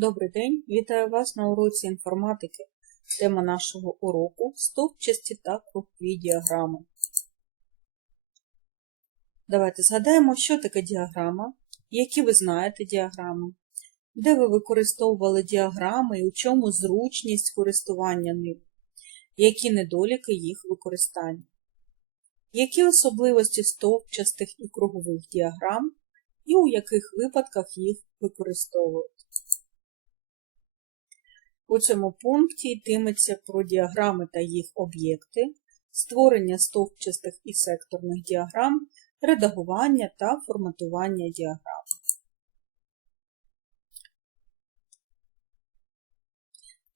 Добрий день, вітаю вас на уроці інформатики. Тема нашого уроку стовпчасті та кругові діаграми. Давайте згадаємо, що таке діаграма, які ви знаєте діаграми, де ви використовували діаграми і у чому зручність користування ними, які недоліки їх використання, які особливості стовпчастих і кругових діаграм, і у яких випадках їх використовують. У цьому пункті йтиметься про діаграми та їх об'єкти, створення стовпчастих і секторних діаграм, редагування та форматування діаграм.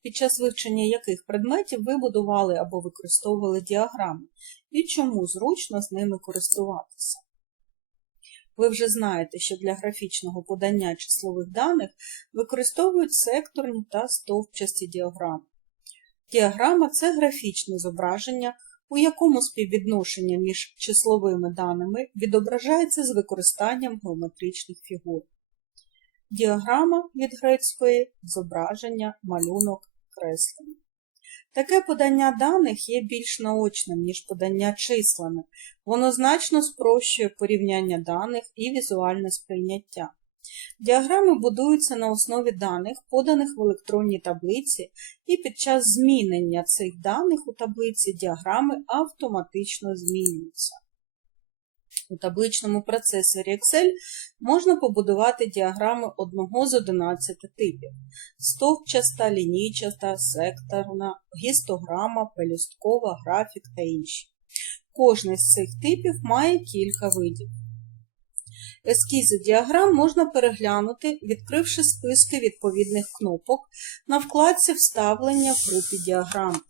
Під час вивчення яких предметів ви будували або використовували діаграми і чому зручно з ними користуватися. Ви вже знаєте, що для графічного подання числових даних використовують секторні та стовпчасті діаграми. Діаграма це графічне зображення, у якому співвідношення між числовими даними відображається з використанням геометричних фігур. Діаграма від грецької зображення, малюнок, креслення. Таке подання даних є більш наочним, ніж подання числами. Воно значно спрощує порівняння даних і візуальне сприйняття. Діаграми будуються на основі даних, поданих в електронній таблиці, і під час змінення цих даних у таблиці діаграми автоматично змінюються. У табличному процесорі Excel можна побудувати діаграми одного з 11 типів: стовпчаста, лінійчаста, секторна, гістограма, пелюсткова, графік та інші. Кожний з цих типів має кілька видів. Ескізи діаграм можна переглянути, відкривши списки відповідних кнопок на вкладці Вставлення в групі діаграм.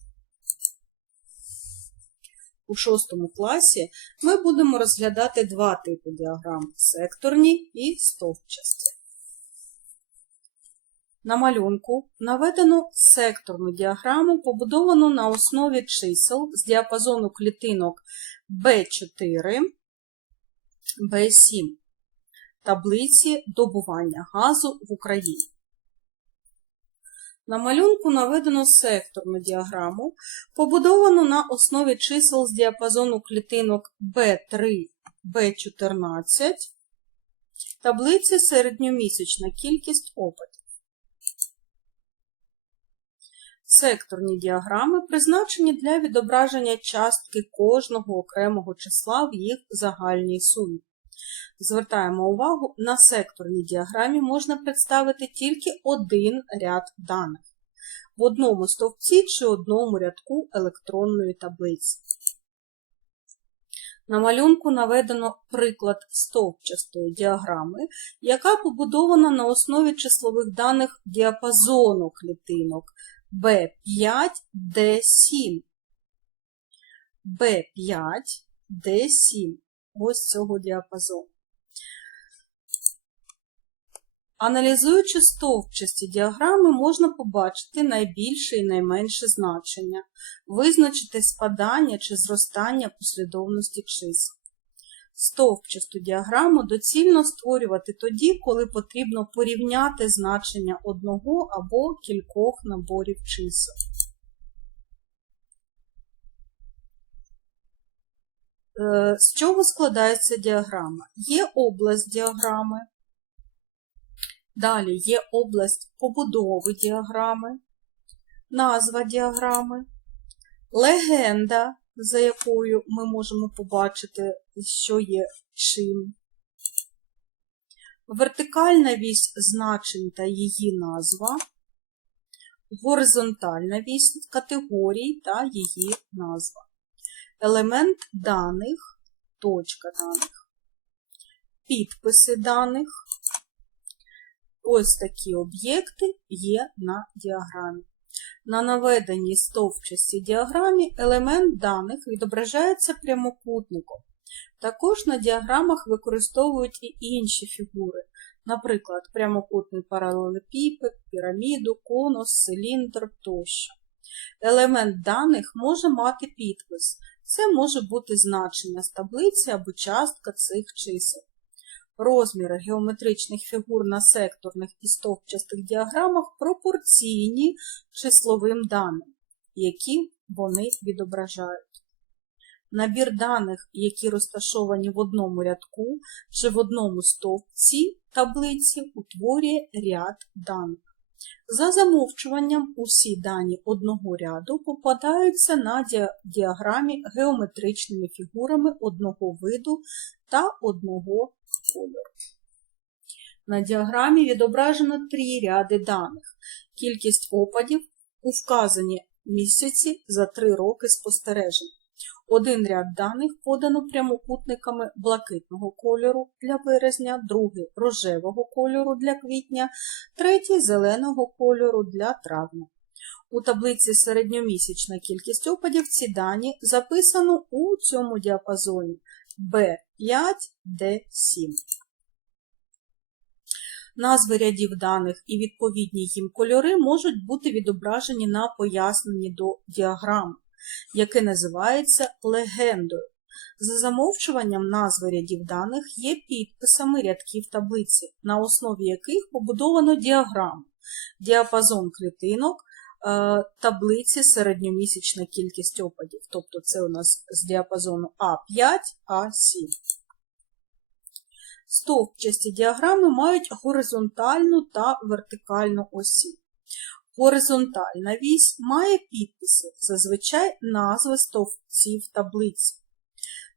У шостому класі ми будемо розглядати два типи діаграм секторні і стовпчасті. На малюнку наведено секторну діаграму, побудовану на основі чисел з діапазону клітинок B4, B7, таблиці добування газу в Україні. На малюнку наведено секторну діаграму, побудовану на основі чисел з діапазону клітинок B3, B14, таблиці середньомісячна кількість опитів. Секторні діаграми призначені для відображення частки кожного окремого числа в їх загальній сумі. Звертаємо увагу, на секторній діаграмі можна представити тільки один ряд даних в одному стовпці чи одному рядку електронної таблиці. На малюнку наведено приклад стовпчастої діаграми, яка побудована на основі числових даних діапазону клітинок B5, D7. B5, D7. Ось цього діапазону. Аналізуючи стовпчасті діаграми, можна побачити найбільше і найменше значення, визначити спадання чи зростання послідовності чисел. Стовпчасту діаграму доцільно створювати тоді, коли потрібно порівняти значення одного або кількох наборів чисел. З чого складається діаграма? Є область діаграми, далі є область побудови діаграми, назва діаграми, легенда, за якою ми можемо побачити, що є чим, вертикальна вісь значень та її назва, горизонтальна вісь категорій та її назва елемент даних, точка даних, підписи даних. Ось такі об'єкти є на діаграмі. На наведеній стовпчастій діаграмі елемент даних відображається прямокутником. Також на діаграмах використовують і інші фігури, наприклад, прямокутний паралелепіпед, піраміду, конус, циліндр тощо. Елемент даних може мати підпис, це може бути значення з таблиці або частка цих чисел. розміри геометричних фігур на секторних і стовпчастих діаграмах пропорційні числовим даним, які вони відображають. Набір даних, які розташовані в одному рядку чи в одному стовпці таблиці, утворює ряд даних. За замовчуванням усі дані одного ряду попадаються на діаграмі геометричними фігурами одного виду та одного кольору. На діаграмі відображено три ряди даних. Кількість опадів у вказані місяці за три роки спостережень. Один ряд даних подано прямокутниками блакитного кольору для березня, другий рожевого кольору для квітня, третій зеленого кольору для травня. У таблиці середньомісячна кількість опадів ці дані записано у цьому діапазоні B5, D7. Назви рядів даних і відповідні їм кольори можуть бути відображені на поясненні до діаграми яке називається легендою. За замовчуванням назви рядів даних є підписами рядків таблиці, на основі яких побудовано діаграму, діапазон клітинок, е, таблиці середньомісячна кількість опадів. Тобто це у нас з діапазону А5, А7. Стовпчасті діаграми мають горизонтальну та вертикальну осі. Горизонтальна вісь має підписи, зазвичай назви стовпців таблиці.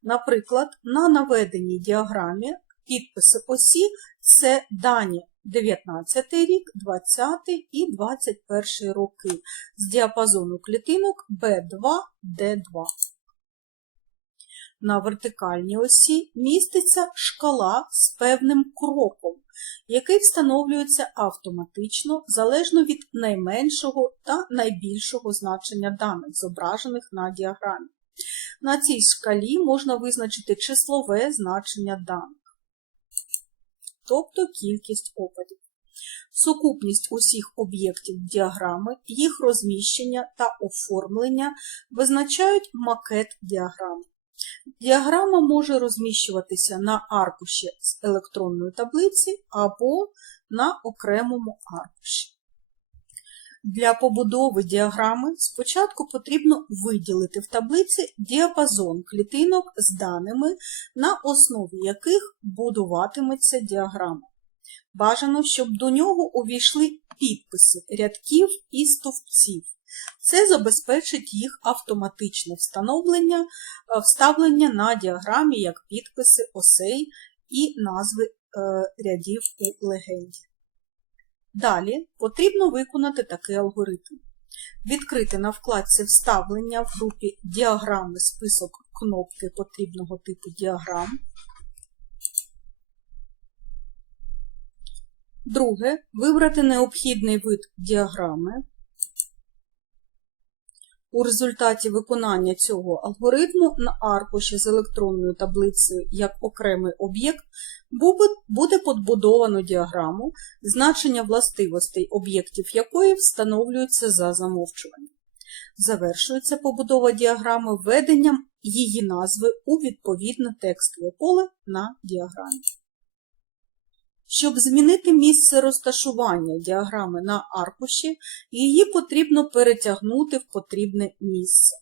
Наприклад, на наведеній діаграмі підписи осі це дані 19 рік, 20 і 21 роки з діапазону клітинок B2, D2. На вертикальній осі міститься шкала з певним кроком, який встановлюється автоматично залежно від найменшого та найбільшого значення даних, зображених на діаграмі. На цій шкалі можна визначити числове значення даних, тобто кількість опадів. Сукупність усіх об'єктів діаграми, їх розміщення та оформлення визначають макет діаграми. Діаграма може розміщуватися на аркуші з електронної таблиці або на окремому аркуші. Для побудови діаграми спочатку потрібно виділити в таблиці діапазон клітинок з даними, на основі яких будуватиметься діаграма. Бажано, щоб до нього увійшли підписи рядків і стовпців. Це забезпечить їх автоматичне встановлення, е, вставлення на діаграмі як підписи осей і назви е, рядів у легенді. Далі потрібно виконати такий алгоритм. Відкрити на вкладці вставлення в групі діаграми список кнопки потрібного типу діаграм. Друге, вибрати необхідний вид діаграми. У результаті виконання цього алгоритму на аркуші з електронною таблицею як окремий об'єкт буде подбудовано діаграму, значення властивостей об'єктів якої встановлюються за замовчуванням. Завершується побудова діаграми введенням її назви у відповідне текстове поле на діаграмі. Щоб змінити місце розташування діаграми на аркуші, її потрібно перетягнути в потрібне місце.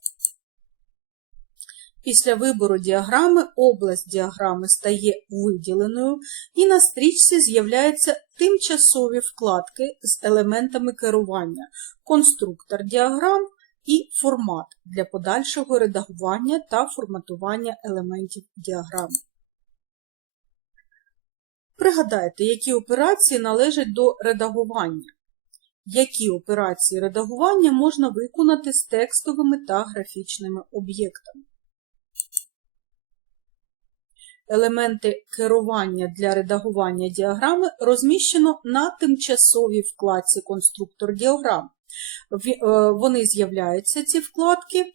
Після вибору діаграми область діаграми стає виділеною і на стрічці з'являються тимчасові вкладки з елементами керування, конструктор діаграм і формат для подальшого редагування та форматування елементів діаграми. Пригадайте, які операції належать до редагування. Які операції редагування можна виконати з текстовими та графічними об'єктами. Елементи керування для редагування діаграми розміщено на тимчасовій вкладці конструктор діаграм. Е, вони з'являються, ці вкладки,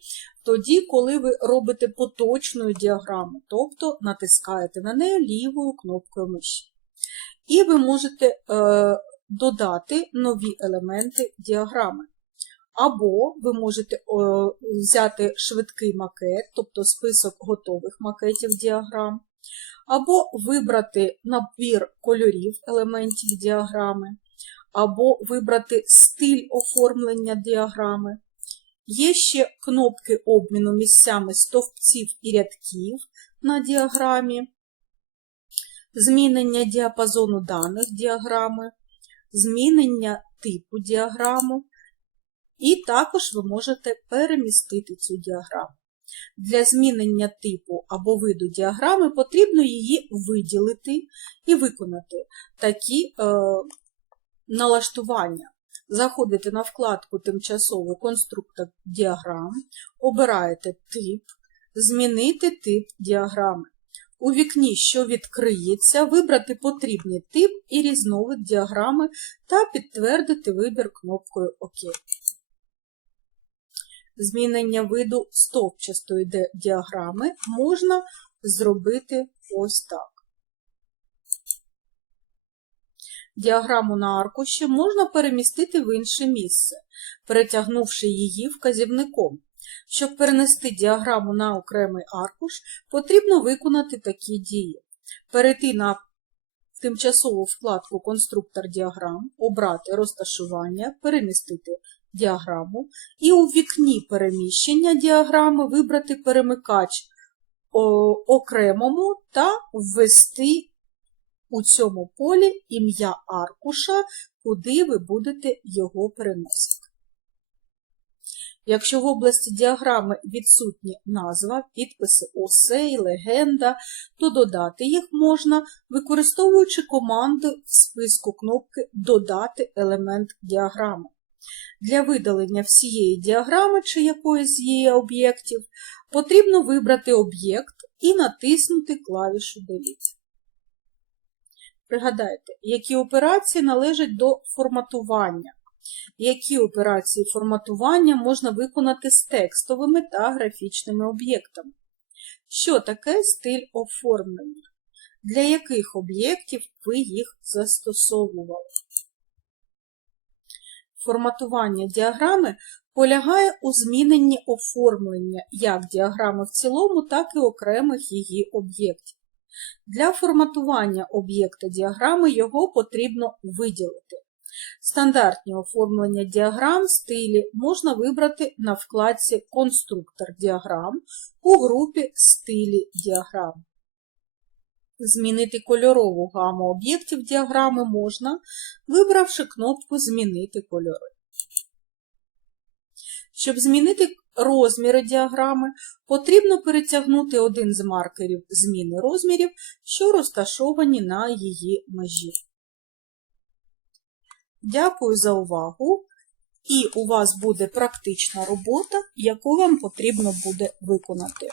тоді, коли ви робите поточну діаграму, тобто натискаєте на неї лівою кнопкою миші. І ви можете е, додати нові елементи діаграми. Або ви можете е, взяти швидкий макет, тобто список готових макетів діаграм, або вибрати набір кольорів елементів діаграми, або вибрати стиль оформлення діаграми. Є ще кнопки обміну місцями стовпців і рядків на діаграмі, змінення діапазону даних діаграми, змінення типу діаграму, і також ви можете перемістити цю діаграму. Для змінення типу або виду діаграми потрібно її виділити і виконати такі е, налаштування. Заходите на вкладку Тимчасовий конструктор діаграм, обираєте тип, змінити тип діаграми. У вікні, що відкриється, вибрати потрібний тип і різновид діаграми та підтвердити вибір кнопкою ОК. Змінення виду стовпчастої діаграми можна зробити ось так. Діаграму на аркуші можна перемістити в інше місце, перетягнувши її вказівником. Щоб перенести діаграму на окремий аркуш, потрібно виконати такі дії. Перейти на тимчасову вкладку Конструктор діаграм, обрати розташування, перемістити діаграму і у вікні переміщення діаграми вибрати перемикач окремому та ввести у цьому полі ім'я аркуша, куди ви будете його переносити. Якщо в області діаграми відсутні назва, підписи осей, легенда, то додати їх можна, використовуючи команду в списку кнопки Додати елемент діаграми. Для видалення всієї діаграми чи якоїсь її об'єктів потрібно вибрати об'єкт і натиснути клавішу Delete. Пригадайте, які операції належать до форматування. Які операції форматування можна виконати з текстовими та графічними об'єктами? Що таке стиль оформлення? Для яких об'єктів ви їх застосовували? Форматування діаграми полягає у зміненні оформлення як діаграми в цілому, так і окремих її об'єктів. Для форматування об'єкта діаграми його потрібно виділити. Стандартні оформлення діаграм стилі можна вибрати на вкладці Конструктор діаграм у групі Стилі діаграм. Змінити кольорову гаму об'єктів діаграми можна, вибравши кнопку Змінити кольори. Щоб змінити розміри діаграми, потрібно перетягнути один з маркерів зміни розмірів, що розташовані на її межі. Дякую за увагу! І у вас буде практична робота, яку вам потрібно буде виконати.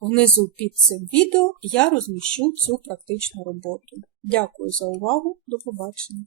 Внизу під цим відео я розміщу цю практичну роботу. Дякую за увагу, до побачення!